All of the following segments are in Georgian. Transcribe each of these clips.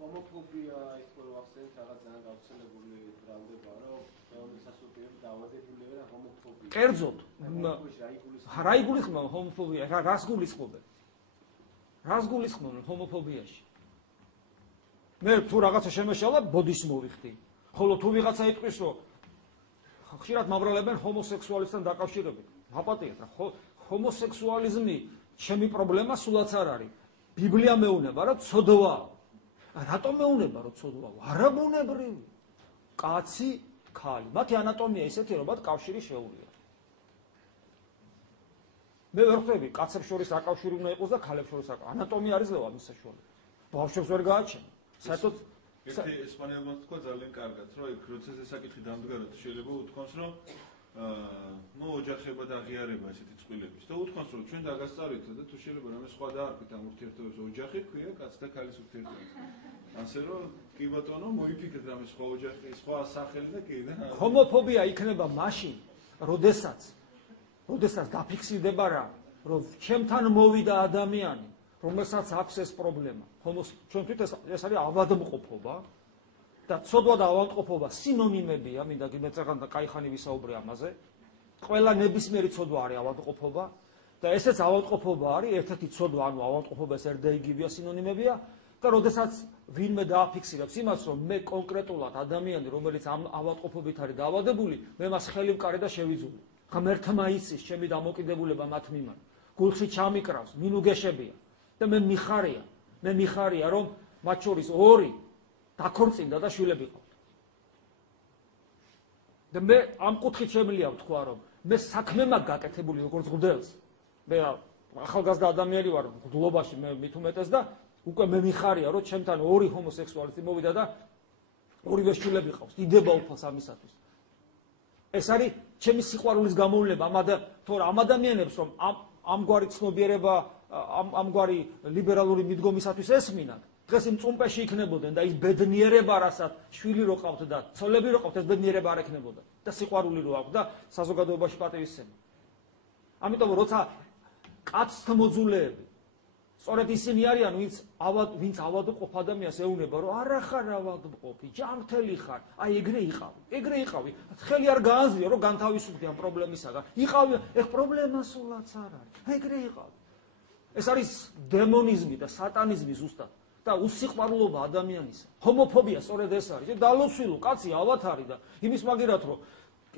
ჰომოფობია ის რომ ახსენეთ რაღაც ძალიან გავრცელებული ბრალდება, რომ მეონის ასოციაციები დაავადებულები და ჰომოფობია. კერძოდ. რა იგულისხმება ჰომოფობია? რას გულისხმობენ? რას გულისხმობენ ჰომოფობიაში? მე თუ რაღაცა შემეშალა, ბოდიშს მოვიხდი. ხოლო თუ ვიღაცა იტყვის, რომ ხშირად მაბრალებენ ჰომოსექსუალისტთან დაკავშირებით. მაპატიეთ რა, ჰომოსექსუალიზმი ჩემი პრობლემა სულაც არ არის. ბიბლია მეუნება, რომ ცოდვაა. რატომ მეუნება, რომ ცოდვაა? არაბუნებრივი. კაცი, ქალი. მათი ანატომია ისეთი, რომ მათ კავშირი შეუძლია. მე ვერ ხვდები, კაცებს შორის რა კავშირი უნდა იყოს და ქალებს შორის რა. ანატომია არის ლევა მის საშუალებით. ბავშვებს ვერ გააჩენ. საერთოდ ერთი ესპანელმა თქვა ძალიან კარგად, რომ იქ როცა ეს საკითხი დამდგაროთ, შეიძლება უთქვას, რომ ნუ ოჯახება და აღიარება ესეთი წყვილების და უთქვას, რომ ჩვენ დაგასწავრით და თუ შეიძლება რამე სხვა დაარქვით ამ ურთიერთობებს, ოჯახი ქვია კაც და ქალის ურთიერთობებს. ასე რომ კი ბატონო, მოიფიქრეთ რამე სხვა ოჯახი, სხვა სახელი და კი და ჰომოფობია იქნება მაშინ, როდესაც დაფიქსირდება რა, რომ ჩემთან მოვიდა ადამიანი, რომელსაც აქვს ეს პრობლემა. ჩვენ თვით ეს არის ავადმყოფობა და ცოდვა და ავადმყოფობა სინონიმებია, მინდა გიმეწაღან და кайხანი ვისაუბრე ამაზე. ყველა ნებისმიერი ცოდვა არის ავადმყოფობა და ესეც ავადმყოფობა არის, ერთ-ერთი ცოდვა, ანუ ავადმყოფობა ეს ერთ-ერთი სინონიმებია და როდესაც ვინმე დააფიქსირებს იმას, რომ მე კონკრეტულად ადამიანი, რომელიც ამ ავადმყოფობით არის დაავადებული, მე მას ხელი ვკარე და შევიძულე. ღმერთმა იცის ჩემი დამოკიდებულება მათ მიმართ. გულში ჩამიკრავს, მინუგეშებია. და მე მიხარია, რომ მათ შორის ორი დაქორწინდა და შვილები ყავთ. და მე ამ კუთხით შემიძლია ვთქვა, რომ მე საქმე მაქვს გაკეთებული როგორც მღვდელს. მე ახალგაზრდა ადამიანი ვარ, მღვდლობაში მე მით უმეტეს და უკვე მე მიხარია, რომ ჩემთან ორი ჰომოსექსუალისტი მოვიდა და ორივე შვილები ყავს. დიდება უფალს ამისათვის. ეს არის ჩემი სიყვარულის გამოვლენა, თორე ამ ადამიანებს რომ ამგვარი ცნობიერება ამგვარი ლიბერალური მიდგომისათვის ესმინათ, დღეს იმ წუმპეში იქნებოდნენ და ის ბედნიერება, რასაც შვილი რო ყავთ და ცოლები რო ყავთ, ეს ბედნიერება არ ექნებოდა და სიყვარული რო აქვს და საზოგადოებაში პატივისცემა. ამიტომ როცა კაცთა მოძულეები სწორედ ისინი არიან, ვინც ავადმყოფ ადამიანს ეუნება, რომ არა ხარ ავადმყოფი, ჯანმრთელი ხარ, აი ეგრე იყავი. ხელი არ გაანზრია, რომ განთავისუფლდი ამ პრობლემისაგან. იყავი, ეგ პრობლემა სულაც არ არის. ეგრე იყავი. ეს არის დემონიზმი და სატანიზმი ზუსტად და უსიყვარულობა ადამიანისა. ჰომოფობია სწორედ ეს არის. დალოცვილო კაცი ავათარი და იმის მაგერად რომ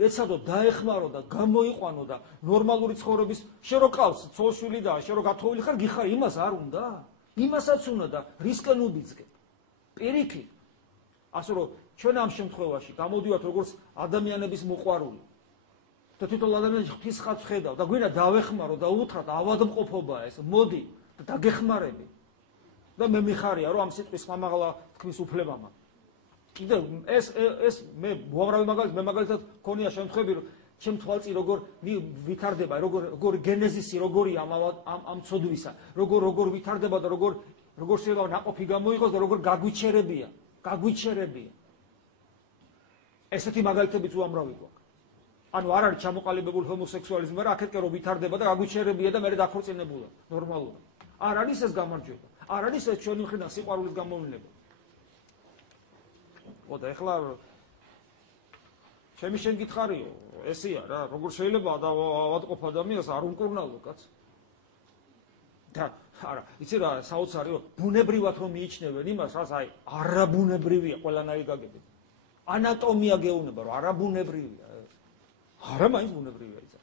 ეცადო დაეხმარო და გამოიყვანო და ნორმალური ცხოვრების შე რო ყავს ცოლშვილი და შე რო გათხოვილი ხარ გიხარ იმას არ უნდა? იმასაც უნდა და რისკენ უბიძგებ. პირიქით. ასე რომ ჩვენ ამ შემთხვევაში გამოდივართ როგორც ადამიანების მოყვარული. და თვითონ ადამიანს ღვთის ხატს ხედავ და გვინდა დავეხმარო და უთხრათ ავადმყოფობაა ეს, მოდი და დაგეხმარები. და მე მიხარია რომ ამ სიტყვის მამაღლა თქმის უფლება მაქვს. კიდევ ეს მე უამრავი მაგალითად მქონია შემთხვევები რომ ჩემ თვალწინ როგორ ვითარდება, როგორ გენეზისი როგორია ამ ცოდვისა, როგორ ვითარდება და როგორ შეიძლება ნაყოფი გამოიღოს და როგორ გაგვიჩერებია. ესეთი მაგალითებიც უამრავი გვაქვს. ანუ არ არის ჩამოყალიბებული ჰომოსექსუალიზმი, მაგრამ აქეთკენ რომ ვითარდება და გაგვიჩერებია და მე დაქორწინებულა ნორმალურად. არ არის ეს გამარჯვება. არ არის ეს ჩვენი მხრიდან სიყვარულის გამოვლენა. და ეხლა ჩემი შენ გითხარიო, ესეა რა, როგორ შეიძლება ავადმყოფ ადამიანს არ უმკურნალო კაც? და არა, იცი რა, საოცარიო, ბუნებრივად რომ მიიჩნევენ იმას, რაც აი არაბუნებრივია ყველანაირი გაგებები. ანატომია გეუბნება, რომ არაბუნებრივია. არა, მაინც ბუნებრივია იცი.